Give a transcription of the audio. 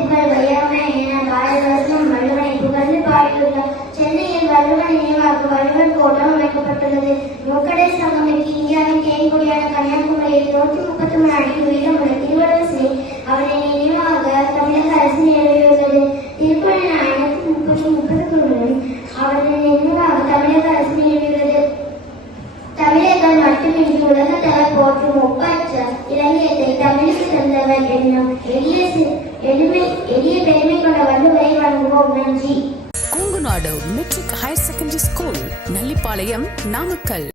புகழ் வையாமை என பாரதவர்த்தம் வள்ளுவனை புகழ்ந்து பாடியுள்ளார். சென்னையில் வள்ளுவன் நினைவாக வள்ளுவன் கோட்டம் அமைக்கப்பட்டுள்ளது. முக்கடை சங்கமிக்கு இந்தியாவின் தேன்கொடியான கன்னியாகுமரியில் 133 அடி உயரமுள்ள திருவள்ளுவர் சிலை அவரை நினைவாக தமிழக அரசு நிறுவியுள்ளது. திருக்குறள் ஆயிரத்தி 333 அவரது நினைவாக தமிழக அரசு நிறுவியுள்ளது. தமிழர்கள் மட்டுமின்றி உலகத்தவர் போற்றும் ஒப்பற்ற இலக்கியத்தை தமிழுக்கு தந்தவர் என்னும் எளிய பெருமை கொண்ட வள்ளுவரை வணங்குவோம். நன்றி. Kongunadu matric higher secondary school, Nallipalayam, Namakkal.